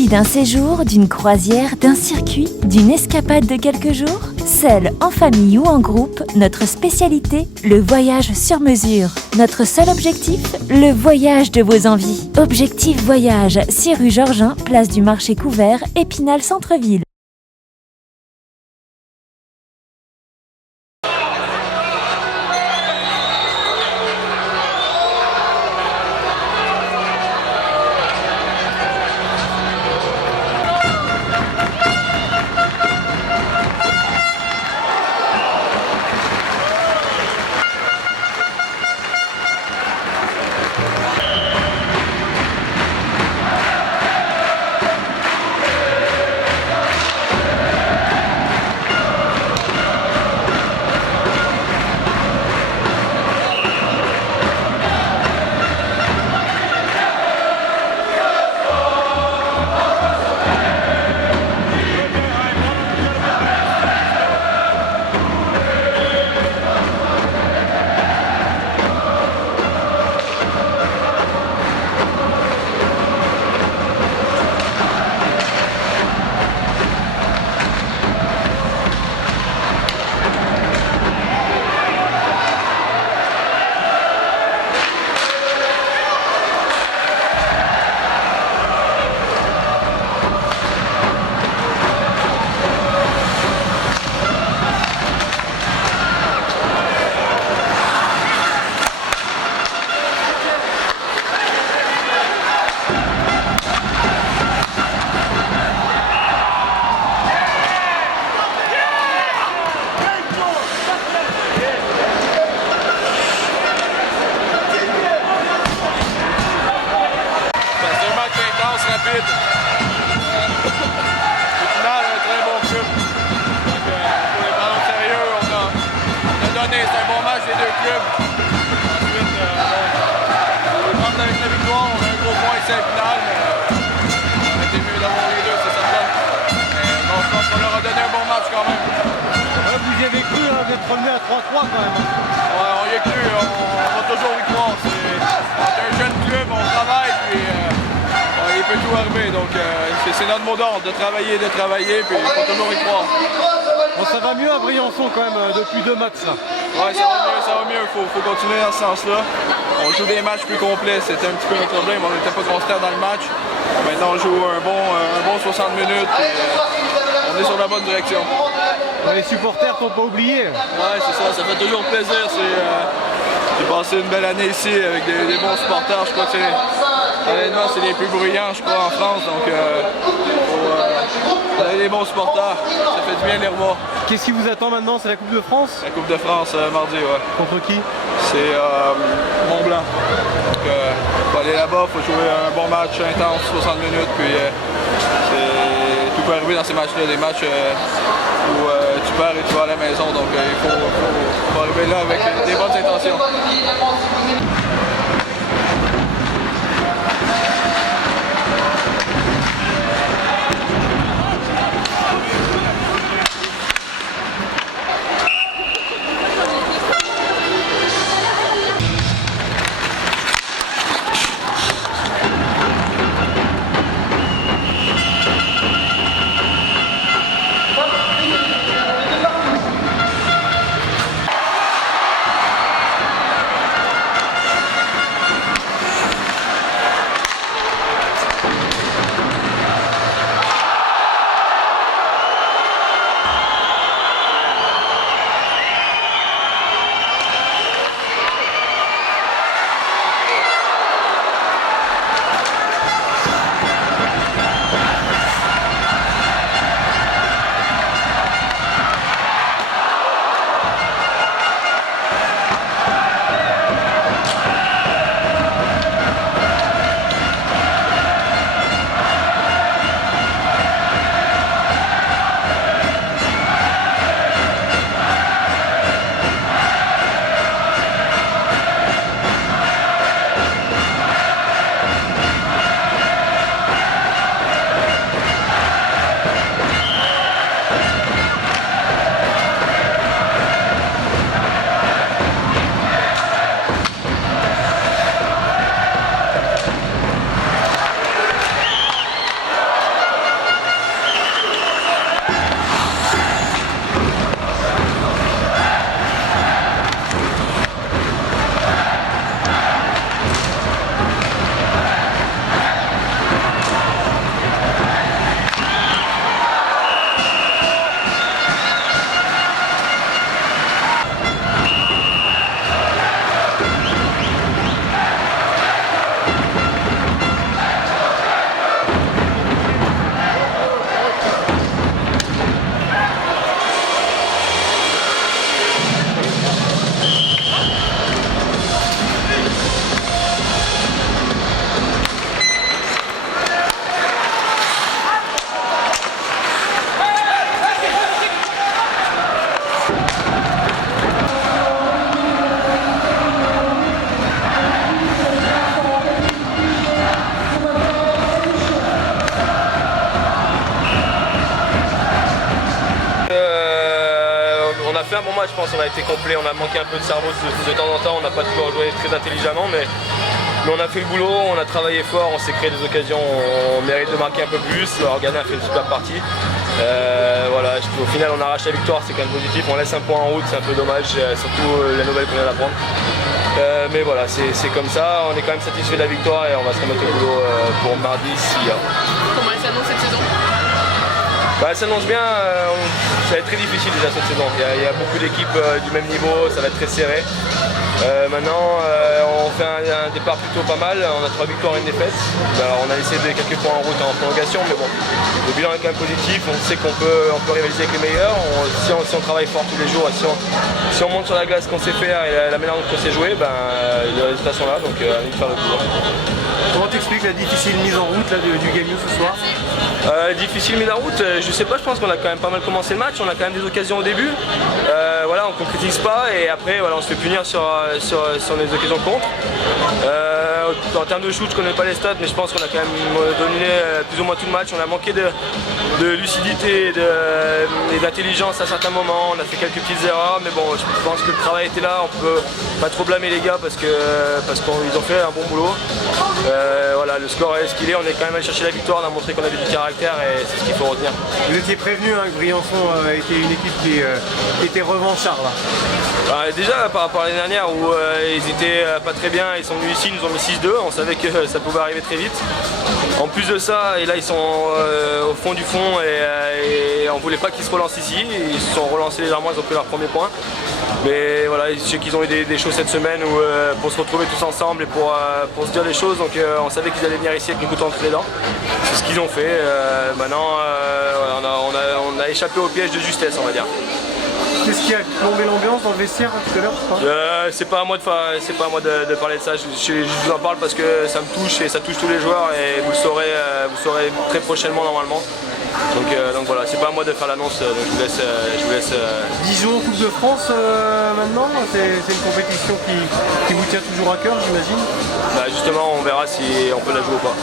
Envie d'un séjour, d'une croisière, d'un circuit, d'une escapade de quelques jours? Seul, en famille ou en groupe, notre spécialité, le voyage sur mesure. Notre seul objectif, le voyage de vos envies. Objectif Voyage, 6 rue Georgin, place du Marché Couvert, Épinal Centre-Ville. Rapide. Au final, un très bon club. Donc, pour les prendre au sérieux, on a donné. C'est un bon match des deux clubs. Ensuite, on va prendre avec la victoire. On a un gros point ici à Épinal, mais on a été mieux d'avoir les deux, c'est certain. Mais bon, je pense qu'on leur a donné un bon match quand même. Ouais, vous y avez cru, hein, d'être revenu à 3-3 quand même. Ouais, on y a cru. On va toujours y croire. C'est un jeune club, on travaille. Puis, il peut tout arriver, donc c'est notre mot d'ordre, de travailler, puis il faut toujours y croire. Bon, ça va mieux à Briançon quand même depuis 2 matchs là. Ouais, ça va mieux, faut continuer dans ce sens-là. On joue des matchs plus complets, c'était un petit peu notre problème, on n'était pas constant dans le match. Maintenant on joue un bon 60 minutes, et on est sur la bonne direction. Les supporters t'ont pas oublié. Ouais, c'est ça fait toujours plaisir. J'ai passé une belle année ici avec des bons supporters, je crois que honnêtement, c'est les plus bruyants, je crois, en France, donc on a des bons supporters, ça fait du bien de les revoir. Qu'est-ce qui vous attend maintenant? C'est la Coupe de France? La Coupe de France, mardi, ouais. Contre qui? C'est Mont-Blanc. Donc, faut aller là-bas, faut jouer un bon match intense, 60 minutes, puis tout peut arriver dans ces matchs-là, des matchs où tu perds et tu vas à la maison, donc il faut arriver là avec des bonnes intentions. un bon match, je pense. On a été complet, on a manqué un peu de cerveau de temps en temps, on n'a pas toujours joué très intelligemment, mais on a fait le boulot, on a travaillé fort, on s'est créé des occasions, on mérite de marquer un peu plus. Organa a fait une super partie. Voilà, au final on arrache la victoire, c'est quand même positif, on laisse un point en route, c'est un peu dommage, surtout la nouvelle qu'on vient d'apprendre. Mais voilà, c'est comme ça, on est quand même satisfait de la victoire et on va se remettre au boulot pour mardi s'il y a. Comment elle s'annonce cette saison? Elle s'annonce bien, ça va être très difficile déjà cette saison, il y a beaucoup d'équipes du même niveau, ça va être très serré. Maintenant on fait un départ plutôt pas mal, on a 3 victoires et une défaite. Alors, on a laissé quelques points en route en prolongation, mais bon, le bilan est quand même positif, on sait qu'on peut rivaliser avec les meilleurs, si on travaille fort tous les jours, et si on monte sur la glace qu'on sait faire et la manière dont on sait jouer, les résultats sont là, donc à nous de faire le boulot. Comment t'expliques la difficile mise en route là, du Game ce soir? Difficile mise en route, je sais pas, je pense qu'on a quand même pas mal commencé le match, on a quand même des occasions au début. Voilà, on concrétise pas et après voilà, on se fait punir sur les occasions contre. En termes de shoot, je connais pas les stats, mais je pense qu'on a quand même dominé plus ou moins tout le match. On a manqué de lucidité et d'intelligence à certains moments. On a fait quelques petites erreurs, mais bon, je pense que le travail était là. On peut pas trop blâmer les gars parce qu'ils ont fait un bon boulot. Voilà, le score est ce qu'il est. On est quand même allé chercher la victoire, on a montré qu'on avait du caractère et c'est ce qu'il faut retenir. Vous étiez prévenu que Briançon était une équipe qui était revancharde. Déjà par rapport à l'année dernière où ils étaient pas très bien, ils sont venus ici, ils nous ont mis 6-2, on savait que ça pouvait arriver très vite. En plus de ça, et là ils sont au fond du fond et on voulait pas qu'ils se relancent ici, ils se sont relancés légèrement, ils ont pris leur premier point. Mais voilà, je sais qu'ils ont eu des choses cette semaine pour se retrouver tous ensemble et pour se dire les choses, donc on savait qu'ils allaient venir ici avec le couteau entre les dents. C'est ce qu'ils ont fait, maintenant on a échappé au piège de justesse, on va dire. Qu'est-ce qui a plombé l'ambiance dans le vestiaire tout à l'heure? C'est pas à moi de parler de ça, je vous en parle parce que ça me touche et ça touche tous les joueurs et vous le saurez très prochainement normalement. Donc voilà, c'est pas à moi de faire l'annonce, donc je vous laisse. Dijon, Coupe de France maintenant, c'est une compétition qui vous tient toujours à cœur, j'imagine? Justement, on verra si on peut la jouer ou pas.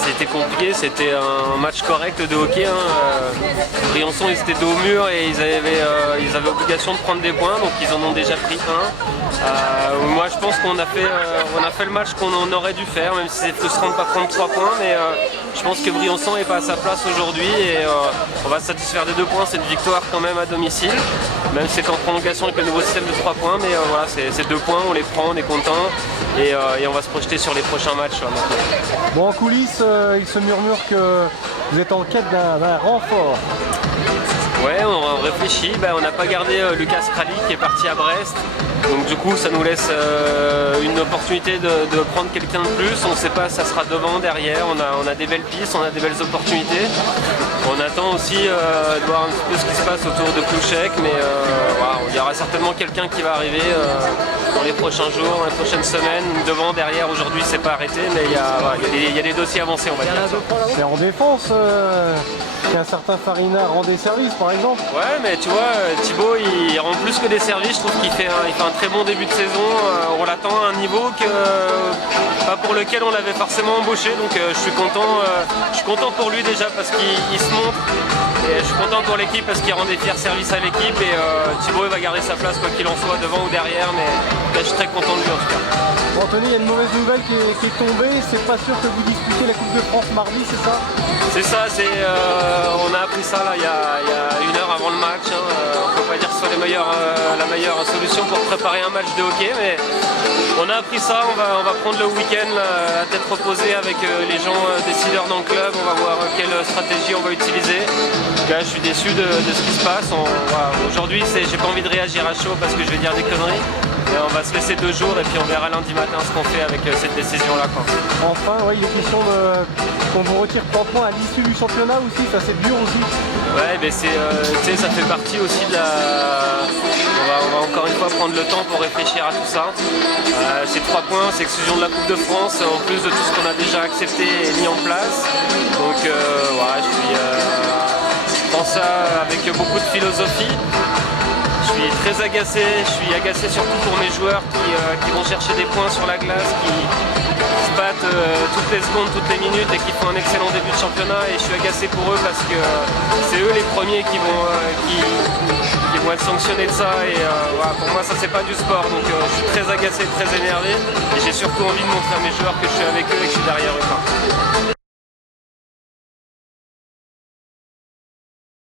C'était compliqué, c'était un match correct de hockey. Briançon, ils étaient dos au mur et ils avaient obligation de prendre des points, donc ils en ont déjà pris un. Moi je pense qu'on a fait le match qu'on aurait dû faire, même si c'est frustrant de ne pas prendre 3 points, mais je pense que Briançon n'est pas à sa place aujourd'hui et on va se satisfaire des 2 points, c'est une victoire quand même à domicile, même si c'est en prolongation avec le nouveau système de 3 points, mais voilà, c'est 2 points, on les prend, on est content et on va se projeter sur les prochains matchs maintenant. Bon, en coulisses, il se murmure que vous êtes en quête d'un renfort. Ouais, on réfléchit, on n'a pas gardé Lucas Krali qui est parti à Brest, donc du coup ça nous laisse une opportunité de prendre quelqu'un de plus. On ne sait pas si ça sera devant, derrière, on a des belles pistes, on a des belles opportunités. On attend aussi de voir un petit peu ce qui se passe autour de Plouchek, mais voilà, il y aura certainement quelqu'un qui va arriver dans les prochains jours, dans les prochaines semaines. Devant, derrière, aujourd'hui c'est pas arrêté, mais il y a des dossiers avancés, on va dire. C'est en défense qu'un certain Farina rend des services par exemple. Ouais, mais tu vois, Thibaut il rend plus que des services, je trouve qu'il fait un très bon début de saison. On l'attend à un niveau pas pour lequel on l'avait forcément embauché, donc je suis content pour lui déjà parce qu'il se montre. Et je suis content pour l'équipe parce qu'il rend des fiers services à l'équipe et Thibaut il va garder sa place quoi qu'il en soit, devant ou derrière, mais là, je suis très content de lui en tout cas. Bon, Anthony, il y a une mauvaise nouvelle qui est tombée, c'est pas sûr que vous disputez la Coupe de France mardi, c'est ça? C'est ça, on a appris ça là, il y a une heure avant le match. On ne peut pas dire que ce soit la meilleure solution pour préparer un match de hockey, mais on a appris ça, on va prendre le week-end à tête reposée avec les gens décideurs dans le club, on va voir quelle stratégie on va utiliser. Là, je suis déçu de ce qui se passe. Aujourd'hui, j'ai pas envie de réagir à chaud parce que je vais dire des conneries. Et on va se laisser 2 jours et puis on verra lundi matin ce qu'on fait avec cette décision-là. Enfin, il est question qu'on vous retire 3 points à l'issue du championnat aussi, ça c'est dur aussi. Ouais, mais ça fait partie aussi de la... On va encore une fois prendre le temps pour réfléchir à tout ça. Ces 3 points, c'est exclusion de la Coupe de France, en plus de tout ce qu'on a déjà accepté et mis en place. Donc je prends ça avec beaucoup de philosophie. Je suis très agacé, surtout pour mes joueurs qui vont chercher des points sur la glace, qui se battent toutes les secondes, toutes les minutes et qui font un excellent début de championnat, et je suis agacé pour eux parce que c'est eux les premiers qui vont être sanctionnés de ça, et pour moi ça c'est pas du sport, donc je suis très agacé, très énervé, et j'ai surtout envie de montrer à mes joueurs que je suis avec eux et que je suis derrière eux.